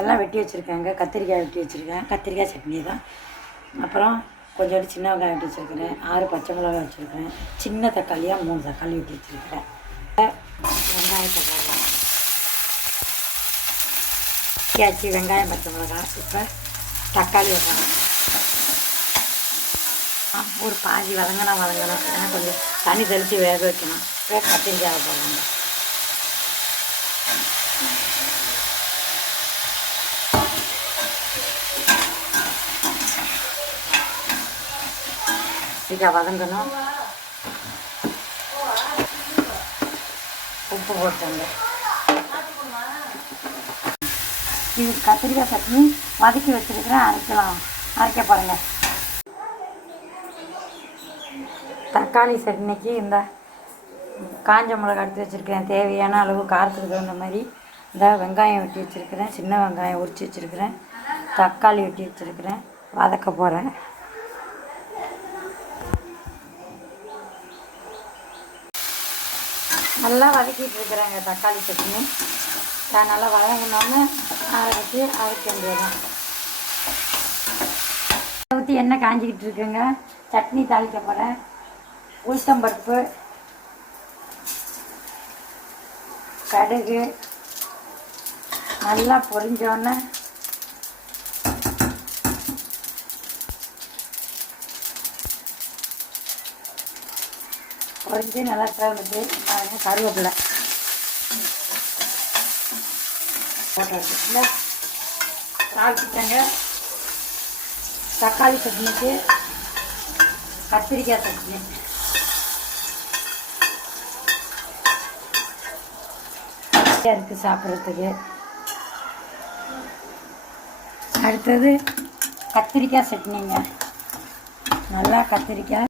எல்லாம் வெட்டி வச்சுருக்காங்க. கத்திரிக்காய் வெட்டி வச்சுருக்கேன். கத்திரிக்காய் சட்னி தான். அப்புறம் கொஞ்சோண்டு சின்ன வெங்காயம் வெட்டி வச்சுருக்கிறேன். 6 பச்சை மிளகாய் வச்சுருக்கிறேன். சின்ன தக்காளியாக 3 தக்காளி வெட்டி வச்சுருக்கிறேன். வெங்காயத்தை போடலாம். கேச்சி வெங்காயம் பச்சை மிளகாய். இப்போ தக்காளியை போடலாம். ஒரு பாதி வதங்கணும். ஏன்னா கொஞ்சம் தண்ணி தெளித்து வேக வைக்கணும். இப்போ கத்திரிக்காயை போடலாம். கத்திரிக்காய் வதங்கணும். உப்பு போட்டாங்க. இது கத்திரிக்காய் சட்னி வதக்கி வச்சுருக்கிறேன். அரைக்க பாருங்கள். தக்காளி சட்னிக்கு இந்த காஞ்ச மிளகா எடுத்து வச்சுருக்கிறேன். தேவையான அளவு காரத்துக்கு தகுந்த மாதிரி இந்த வெங்காயம் வெட்டி வச்சுருக்கிறேன். சின்ன வெங்காயம் உரித்து வச்சுருக்கிறேன். தக்காளி வெட்டி வச்சுருக்கிறேன். வதக்க போகிறேன். நல்லா வதக்கிட்டு இருக்கிறேங்க தக்காளி சட்னி. நல்லா வதங்கினோன்னு அரைக்க வேண்டியதான். ஊற்றி எண்ணெய் காஞ்சிக்கிட்டு இருக்குங்க. சட்னி தாளிக்க போகிறேன். உளுத்தம்பருப்பு, கடுகு நல்லா பொரிஞ்சோன்னே பொரிஞ்சு நல்லா சேர்ந்துட்டு கருவேப்பிலை போட்டு தாளிச்சிட்டேங்க. தக்காளி சட்னிக்கு கத்திரிக்காய் சட்னி. இருக்குது சாப்பிட்றதுக்கு. அடுத்தது கத்திரிக்காய் சட்னிங்க. நல்லா கத்திரிக்காய்